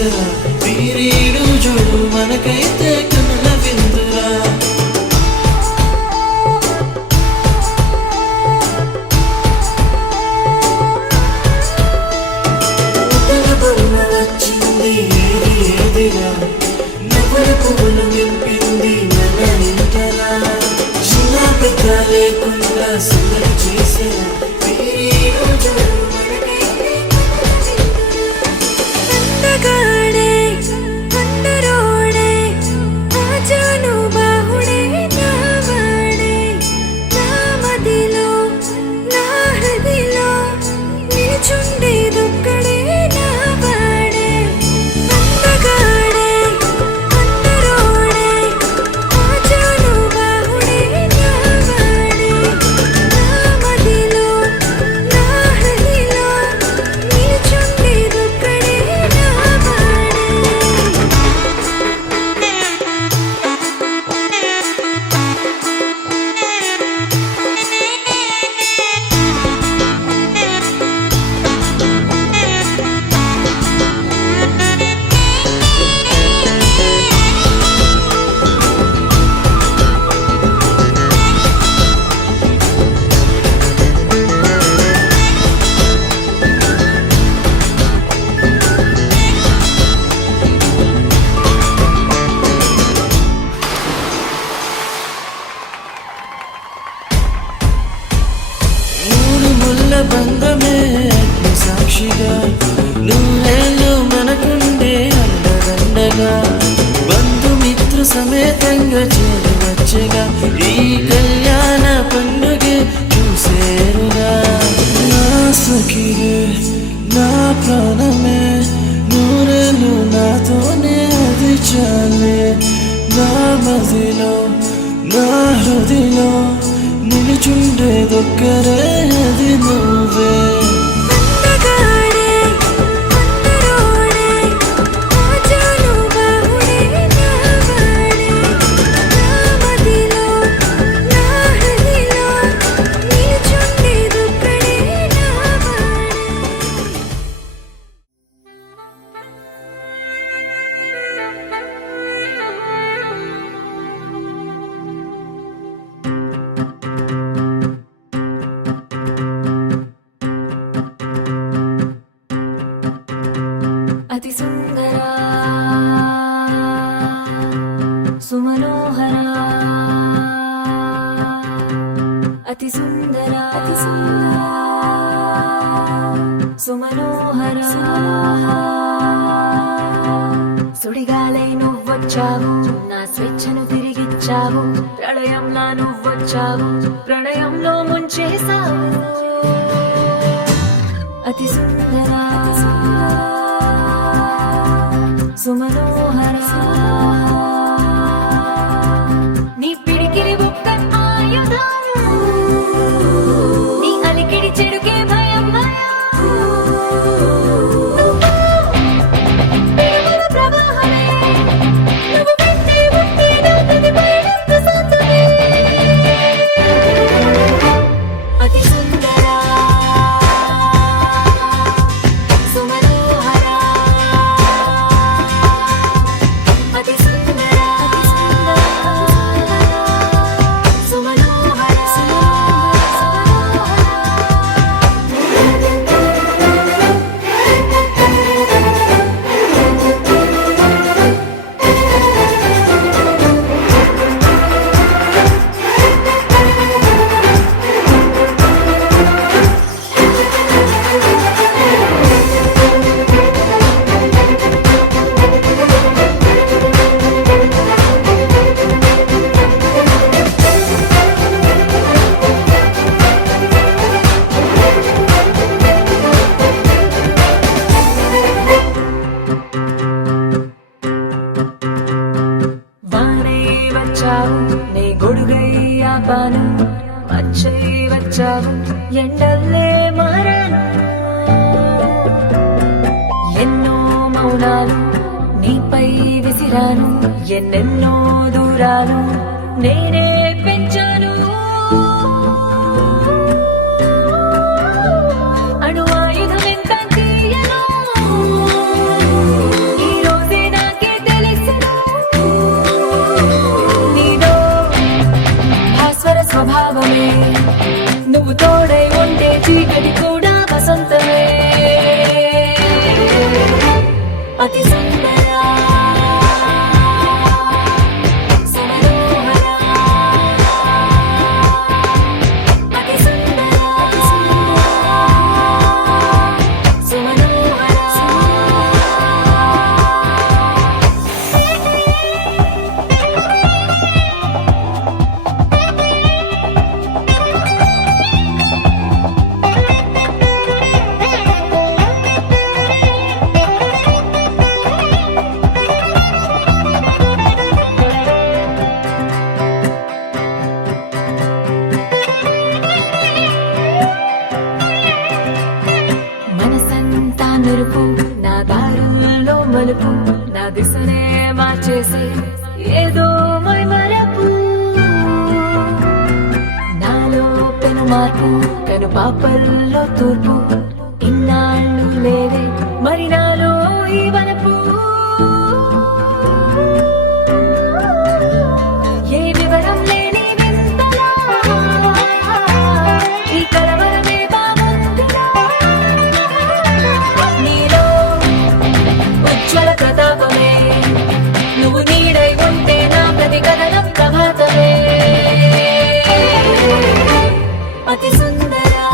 చేసరా వీరీడు చూడు మనకైతే కనుల విందురా వచ్చింది ఏదిరా నువ్వుల పువ్వులు నింపింది మన ఇంటరా చిన్న పెద్ద లేకుండా సందడి చేసరా వీరీడు చూడు బంధమే అగ్ని సాక్షిగా నువ్వేళ్ళు మనకుండే అండదండగా బంధుమిత్ర సమేతంగా చేరి వచ్చగా ఈ కళ్యాణ పండుగ చూసేరుగా నా సఖివే నా ప్రాణమే నూరేళ్ళు నాతోనే అది చాలే నా మదిలో నా హృదిలో నిలుచుండేదొక్కరే అది నువ్వే అతి సుందరా సుమనోహరా అతి సుందరా సుమనోహరా సుడిగాలై నువ్వొచ్చావు నా స్వేచ్ఛను తిరిగిచ్చావు ప్రళయంలా నువ్వొచ్చావు ప్రణయంలో ముంచేశావు అతి సుందరా సుమనోహరా నీ పిడికిలి ఒక్క ఆయుధం నీ అలికిడి చెడుకే భయం ప్రవాహమే నువ్వు వెంటే ఉంటే నది పైనంత సాధ్యమే అతి సుందరా నే గొడుగై ఆపాను వచ్చే వచ్చావు ఎండల్లే మారాను ఎన్నో మౌనాలు నీపై విసిరాను ఎన్నెన్నో దూరాలు నేనే పెంచాను అణు ఆయుధం ఎంత తీయను ఈ నా దిశనే మార్చేసే ఏదో మైమరపు నాలో పెను మార్పు కను పాపల్లో తూర్పు ఇన్నాళ్ళు లేదే మరి నాలో ఈ వనపు ఏ వివరం లేని వింతలా ఈ కలవరమే బాగుందిరా నీలో ఉజ్వల ప్రతాపమే నువ్వు నీడై ఉంటే నా ప్రతి కథనం ప్రభాతమే అతి సుందరా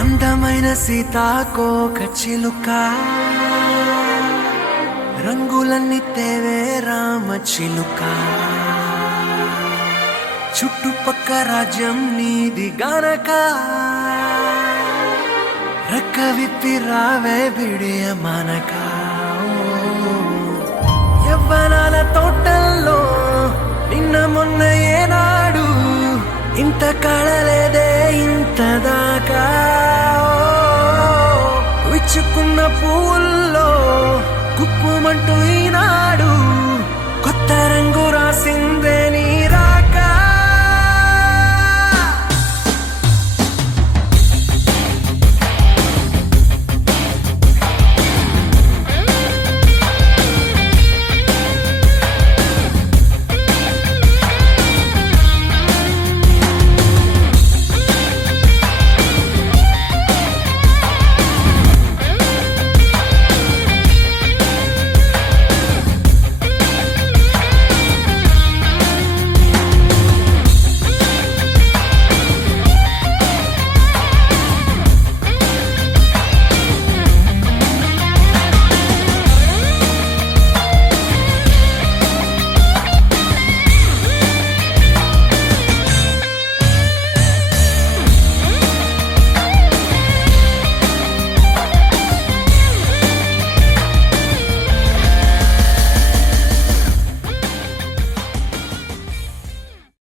అందమైన సీతాకోక చిలుక రంగులన్నీ తేవే రామ చిలుక చుట్టుపక్క రాజ్యం నీది గనక రెక్క విప్పి రావే బిడియ మనక యవ్వనాల తోటల్లో నిన్న మొన్న ఏనాడు ఇంత కళలేదే ఇంత దాకా విచ్చుకున్న పూల్లో కుక్కుమంటూ ఈనా